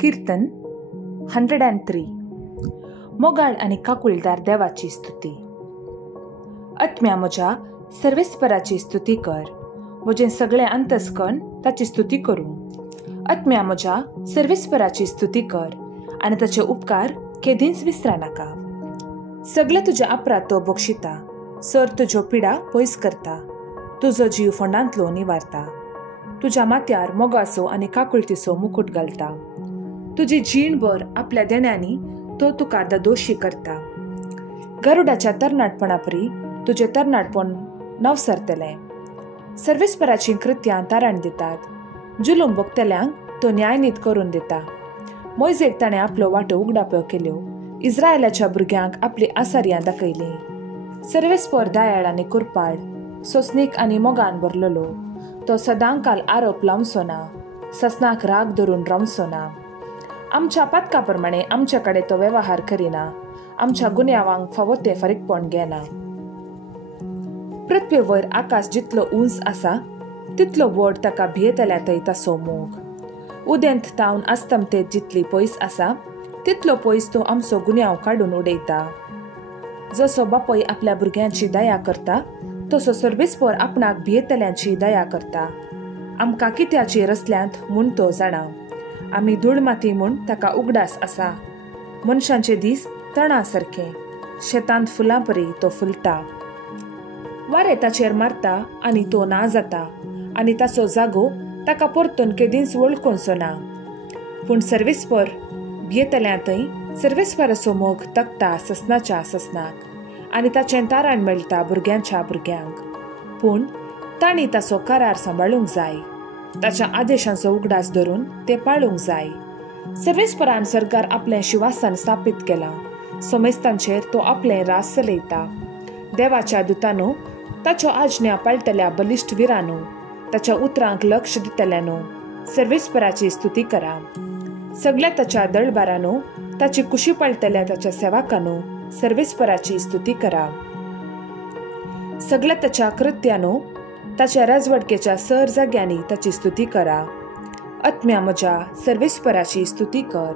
कीर्तन 103. मोगाळ आणि काकुळदार देवाची स्तुती. आत्म्या म्हज्या सर्वेस्पराची स्तुती कर, म्हजें सगळें अंतस्कण ताची स्तुती करूं. आत्म्या म्हज्या सर्वेस्पराची स्तुती कर आनी ताचे उपकार केदींच विसरा नाका. सगळे तुजे अपराध तो बक्षिता, सर तुज्यो पिडा पयस करता, तुजो जीव फोंडांतलो निवारता. तुज्या माथ्यार मोगाचो आनी काकुळटीचो मुकुट घालता. तुजी जीणभर आपल्या देण्यांनी तो तुका दोशी करता. गरुडाच्या तरणाटपणा परी तुजें तरणाटपण नवसरतलें. सर्वेस्पराचीं कृत्यां तारण दितात. जुलूम भोगतल्यांक तो न्यायनीत करून दिता. मोयजेक ताणें आपलो वाटो उगडाप्यो केल्यो, इस्रायेलाच्या भुरग्यांक आपली आसारियां दाखयलीं. सर्वेस्पर दयाळ आनी कुरपाड, सोंसणीक आनी मोगान भरलेलो. तो सदांकाल आरोप लावचो ना, ससनाक राग धरून रमचो ना. आमच्या पातका प्रमाणे आमचे कडेन तो वेवहार करिना, आमच्या गुन्यांवांक फावो तें फारीकपण घेना. पृथ्वे वयर आकाश जितलो उंच आसा तितलो व्हड ताका भियेतल्यातय तसो मोग. उदेंत तावन आस्तमतेत जितली पयस आसा तितलो पयस तो आमचो गुन्यांव काडून उडयता. जसो बापूय आपल्या भुरग्यांची दया करता तसो सर्वेस्पर आपणाक भियेतल्यांची दया करता. आमकां कित्याचेर रचल्यांत म्हूण तो जाणा. आमी धूळ माती म्हूण ताका उगडास आसा. मनशांचे दीस तणा सारखे, शेतांत फुलां परी तो फुलता. वारें ताचेर मारता आनी तो ना जाता, आनी ताचो जागो ताका परतून केदींच वळखूंचो ना. पूण सर्वेस्पर भियेतल्यांतय सर्वेस्पराचो मोग तगता ससनाच्या ससनाक, आनी ताचें तारण मेळटा भुरग्यांच्या भुरग्यांक. पूण तांणी ताचो करार सांबाळूंक जाय, ताच्या आदेशांचो उगडास धरून ते पाळूंक जाय. सर्वेस्परान सरकार आपलें शिवासन स्थापीत केलां. सोमेस्तांचेर तो आपलें रास चलयता. देवाच्या दुतांनो, ताच्यो आज्ञा पाळटल्या बलिश्ट विरांनो, ताच्या उतरांक लक्ष दितल्यांनो, सर्वेस्पराची स्तुती करा. सगळ्या ताच्या दळबारांनो, ताची कुशी पाळटल्या ताच्या सेवाकांनो, सर्वेस्पराची स्तुती करा. सगळ्या ताच्या कृत्यानो, ताच्या राजवडकेच्या सर जाग्यांनी ताची स्तुती करा. आत्म्या म्हज्या सर्वेस्पराची स्तुती कर.